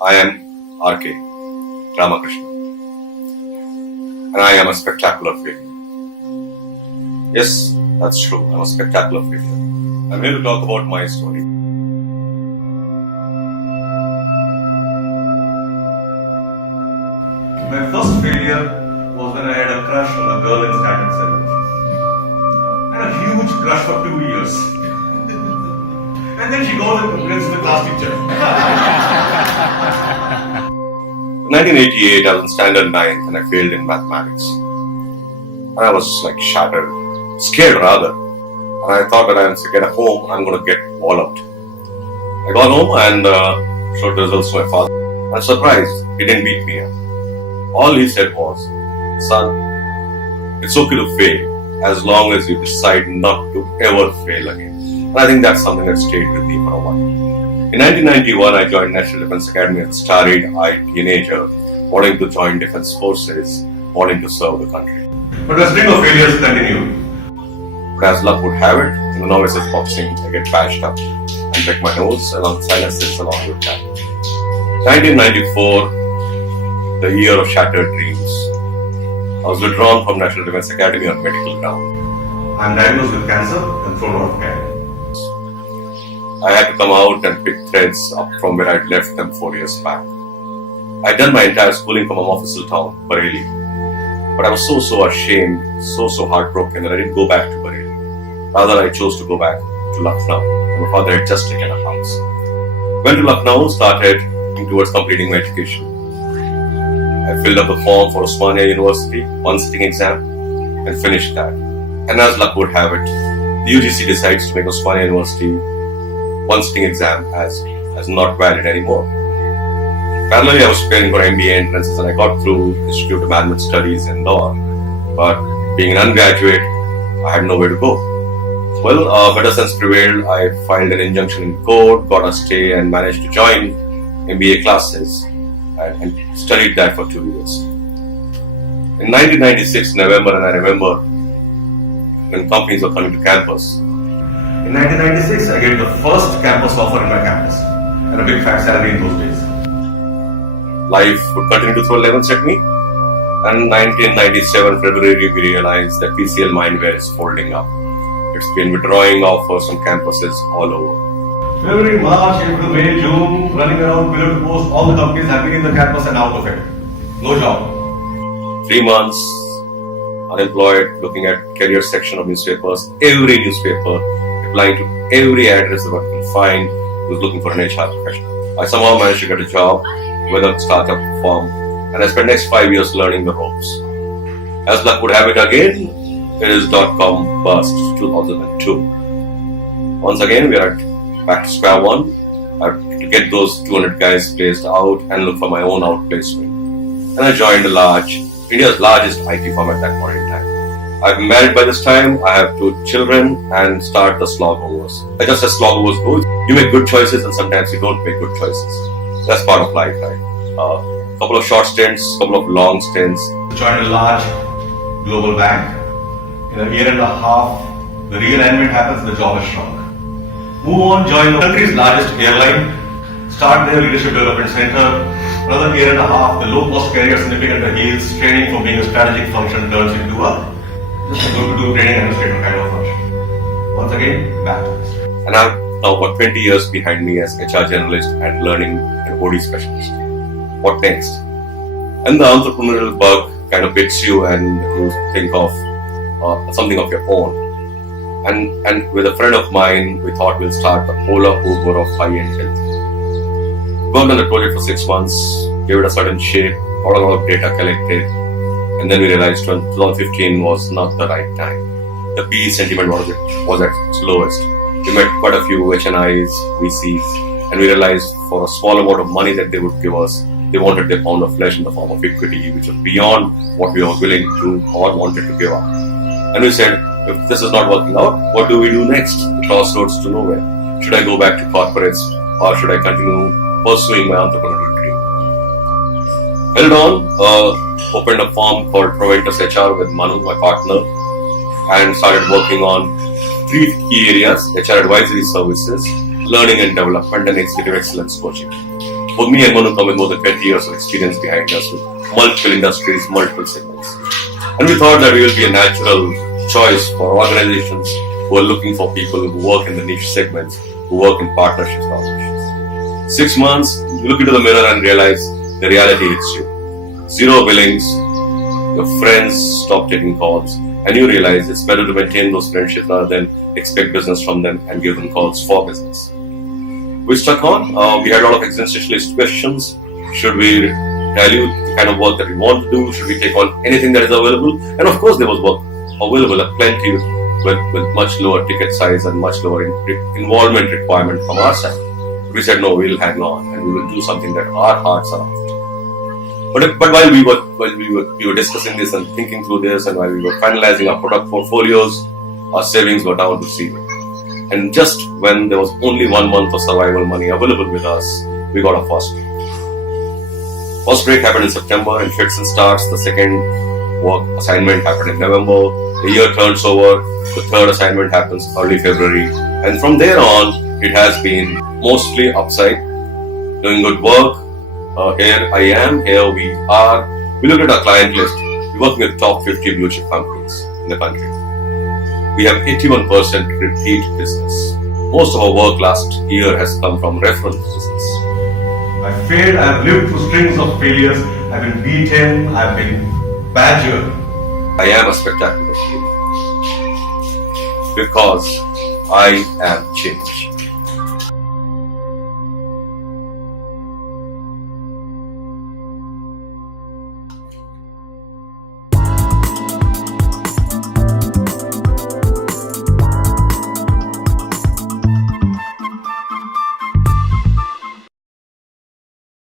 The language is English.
I am R.K. Ramakrishna, and I am a spectacular failure. Yes, that's true. I'm a spectacular failure. I'm here to talk about my story. My first failure was when I had a crush on a girl in standard 7. I had a huge crush for 2 years. And then she goes and complains to the class teacher. In 1988, I was in standard 9 and I failed in mathematics. And I was like shattered, scared rather. And I thought that I was get home, I'm going to get walloped. I got home and showed the results to my father. I was surprised, he didn't beat me up. All he said was, "Son, it's okay to fail as long as you decide not to ever fail again." And I think that's something that stayed with me for a while. In 1991, I joined National Defence Academy as a starry-eyed teenager, wanting to join Defence Forces, wanting to serve the country. But the string of failures continued. But as luck would have it, in the novices boxing, I get patched up and break my nose along sinuses along with that. 1994, the year of shattered dreams. I was withdrawn from National Defence Academy on medical ground. I'm diagnosed with cancer and thrown out of care. I had to come out and pick threads up from where I'd left them 4 years back. I'd done my entire schooling from a Mofussil town, Bareilly. But I was so ashamed, so heartbroken that I didn't go back to Bareilly. Rather, I chose to go back to Lucknow. My father had just taken a house. Went to Lucknow, started towards completing my education. I filled up the form for Osmania University, one sitting exam, and finished that. And as luck would have it, the UGC decides to make Osmania University one sitting exam as not valid anymore. Parallelly, I was preparing for MBA entrances and I got through Institute of Management Studies in Indore. But being an undergraduate, I had nowhere to go. Well, better sense prevailed. I filed an injunction in court, got a stay, and managed to join MBA classes and studied that for 2 years. In 1996, November, and I remember when companies were coming to campus. In 1996, I get the first campus offer in my campus and a big fat salary in those days. Life would continue to throw lemons at me, and 1997 February we realized that PCL Mindware is folding up. It's been withdrawing offers from campuses all over. February, March, April, May, June, running around pillar to post, all the companies have been in the campus and out of it. No job. 3 months, unemployed, looking at career section of newspapers, every newspaper, applying to every address that I could find, was looking for an HR professional. I somehow managed to get a job with a startup firm, and I spent the next 5 years learning the ropes. As luck would have it again, it is .com bust 2002. Once again, we are back to square one. I have to get those 200 guys placed out and look for my own outplacement. And I joined India's largest IT firm at that point in time. I'm married by this time, I have 2 children, and start the slog overs. Just as slog overs go, you make good choices and sometimes you don't make good choices. That's part of life, right? Couple of short stints, couple of long stints. Joined a large global bank. In a year and a half, the realignment happens, the job is shrunk. Move on, join the country's largest airline, start their leadership development center. Another year and a half, the low-cost carriers nipping at the heels, training from being a strategic function turns into just a go-to training administrator kind of function. Once again, back to this. And I've now got 20 years behind me as HR generalist and learning and OD specialist. What next? And the entrepreneurial bug kind of bits you and you think of something of your own. And with a friend of mine, we thought we'll start the Ola Uber of high-end health. Worked on the project for 6 months, gave it a certain shape, got a lot of data collected, and then we realized 2015 was not the right time. The PE sentiment was at its lowest. We met quite a few HNIs, VCs, and we realized for a small amount of money that they would give us, they wanted their pound of flesh in the form of equity, which was beyond what we were willing to or wanted to give up. And we said, if this is not working out, what do we do next? Crossroads to nowhere. Should I go back to corporates or should I continue pursuing my entrepreneurial dream? Held on, opened a firm called Proventus HR with Manu, my partner, and started working on 3 key areas: HR advisory services, learning and development, and executive excellence coaching. Both me and Manu come with more than 20 years of experience behind us with multiple industries, multiple segments. And we thought that we will be a natural choice for organizations who are looking for people who work in the niche segments, who work in partnerships and operations. 6 months, you look into the mirror and realize the reality hits you. Zero billings, your friends stop taking calls, and you realize it's better to maintain those friendships rather than expect business from them and give them calls for business. We stuck on. We had a lot of existentialist questions. Should we dilute the kind of work that we want to do? Should we take on anything that is available? And of course, there was work available at plenty with much lower ticket size and much lower involvement requirement from our side. We said no, we'll hang on and we will do something that our hearts are after. But while we were discussing this and thinking through this, and while we were finalizing our product portfolios, our savings were down to zero. And just when there was only 1 month of survival money available with us, we got a first break. First break happened in September, and fits and starts. The second work assignment happened in November. The year turns over. The third assignment happens early February, and from there on, it has been mostly upside, doing good work. Here I am, here we are. We look at our client list. We work with top 50 blue chip companies in the country. We have 81% repeat business. Most of our work last year has come from reference business. I failed, I've lived through strings of failures, I've been beaten, I've been badgered. I am a spectacular failure because I am changed.